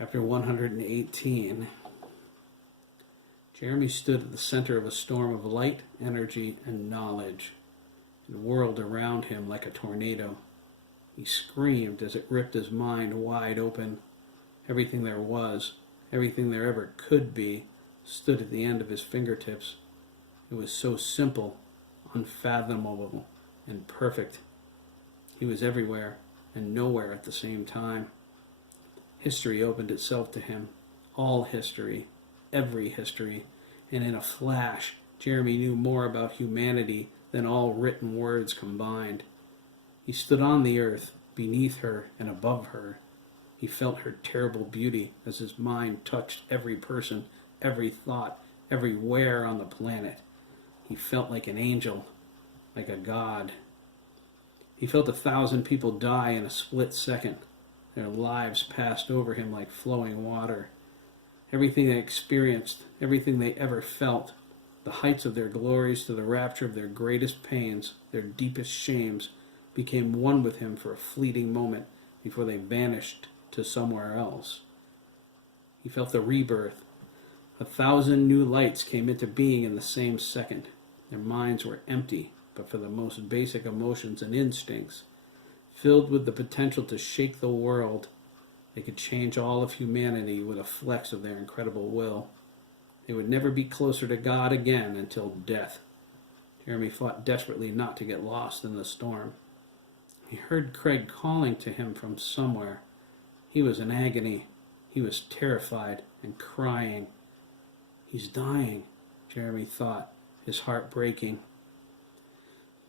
Chapter 118. Jeremy stood at the center of a storm of light, energy, and knowledge. It whirled around him like a tornado. He screamed as it ripped his mind wide open. Everything there was, everything there ever could be, stood at the end of his fingertips. It was so simple, unfathomable, and perfect. He was everywhere and nowhere at the same time. History opened itself to him, all history, every history, and in a flash, Jeremy knew more about humanity than all written words combined. He stood on the earth, beneath her and above her. He felt her terrible beauty as his mind touched every person, every thought, everywhere on the planet. He felt like an angel, like a god. He felt 1,000 people die in a split second. Their lives passed over him like flowing water. Everything they experienced, everything they ever felt, the heights of their glories to the rapture of their greatest pains, their deepest shames, became one with him for a fleeting moment before they vanished to somewhere else. He felt the rebirth. 1,000 new lights came into being in the same second. Their minds were empty, but for the most basic emotions and instincts, filled with the potential to shake the world. They could change all of humanity with a flex of their incredible will. They would never be closer to God again until death. Jeremy fought desperately not to get lost in the storm. He heard Craig calling to him from somewhere. He was in agony. He was terrified and crying. He's dying, Jeremy thought, his heart breaking.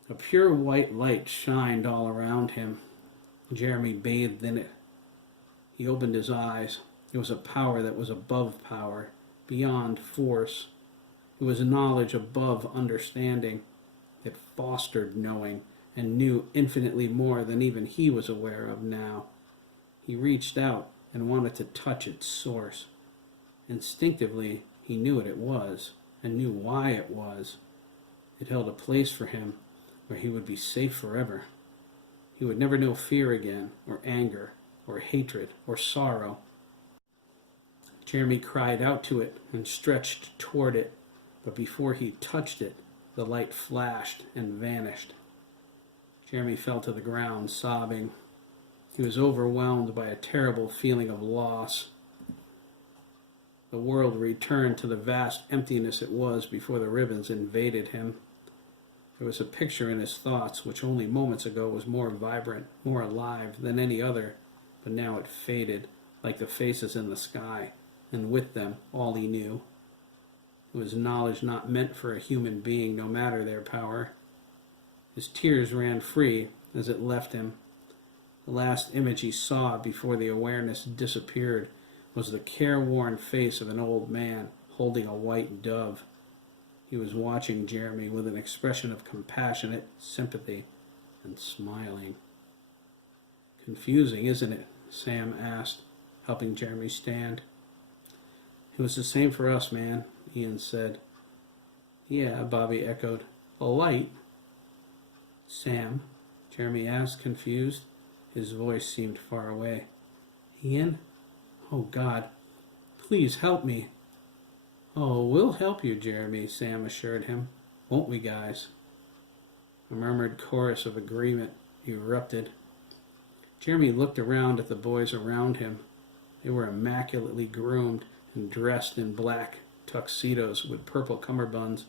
A pure white light shined all around him. Jeremy bathed in it. He opened his eyes. It was a power that was above power, beyond force. It was knowledge above understanding. It fostered knowing and knew infinitely more than even he was aware of now. He reached out and wanted to touch its source. Instinctively, he knew what it was and knew why it was. It held a place for him where he would be safe forever. He would never know fear again, or anger, or hatred, or sorrow. Jeremy cried out to it and stretched toward it, but before he touched it, the light flashed and vanished. Jeremy fell to the ground, sobbing. He was overwhelmed by a terrible feeling of loss. The world returned to the vast emptiness it was before the ribbons invaded him. There was a picture in his thoughts which only moments ago was more vibrant, more alive than any other, but now it faded like the faces in the sky, and with them all he knew. It was knowledge not meant for a human being, no matter their power. His tears ran free as it left him. The last image he saw before the awareness disappeared was the careworn face of an old man holding a white dove. He was watching Jeremy with an expression of compassionate sympathy and smiling. "Confusing, isn't it?" Sam asked, helping Jeremy stand. "It was the same for us, man," Ian said. "Yeah," Bobby echoed. "A light?" "Sam?" Jeremy asked, confused. His voice seemed far away. "Ian? Oh, God, please help me." "Oh, we'll help you, Jeremy," Sam assured him. "Won't we, guys?" A murmured chorus of agreement erupted. Jeremy looked around at the boys around him. They were immaculately groomed and dressed in black tuxedos with purple cummerbunds.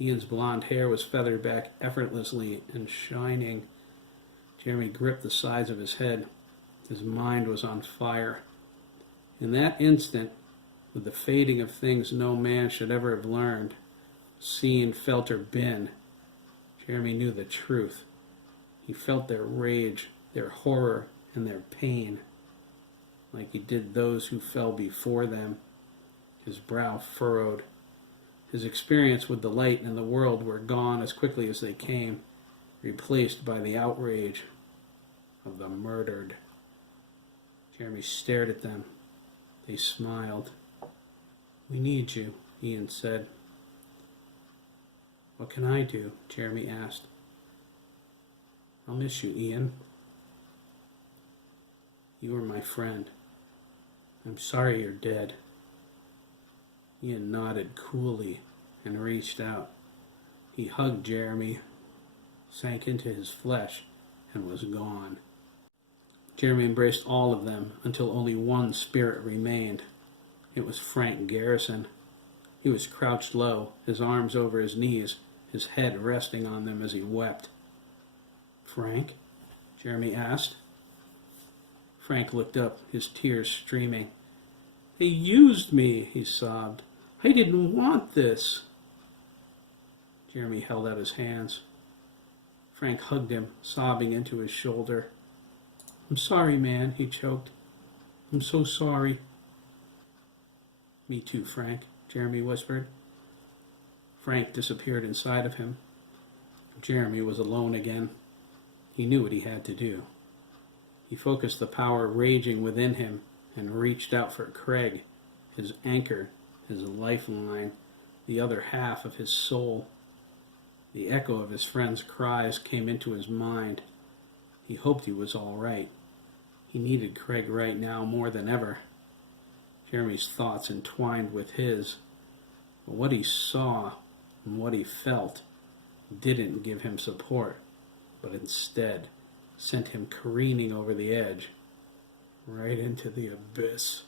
Ian's blonde hair was feathered back effortlessly and shining. Jeremy gripped the sides of his head. His mind was on fire. In that instant, with the fading of things no man should ever have learned, seen, felt, or been, Jeremy knew the truth. He felt their rage, their horror, and their pain, like he did those who fell before them. His brow furrowed. His experience with the light and the world were gone as quickly as they came, replaced by the outrage of the murdered. Jeremy stared at them. They smiled. "We need you," Ian said. "What can I do?" Jeremy asked. "I'll miss you, Ian. You were my friend. I'm sorry you're dead. Ian nodded coolly and reached out. He hugged Jeremy, sank into his flesh, and was gone. Jeremy embraced all of them until only one spirit remained. It was Frank Garrison. He was crouched low, his arms over his knees, his head resting on them as he wept. "Frank?" Jeremy asked. Frank looked up, his tears streaming. "They used me," he sobbed. "I didn't want this." Jeremy held out his hands. Frank hugged him, sobbing into his shoulder. "I'm sorry, man," he choked. "I'm so sorry." "Me too, Frank," Jeremy whispered. Frank disappeared inside of him. Jeremy was alone again. He knew what he had to do. He focused the power raging within him and reached out for Craig, his anchor, his lifeline, the other half of his soul. The echo of his friend's cries came into his mind. He hoped he was all right. He needed Craig right now more than ever. Jeremy's thoughts entwined with his, but what he saw and what he felt didn't give him support, but instead sent him careening over the edge, right into the abyss.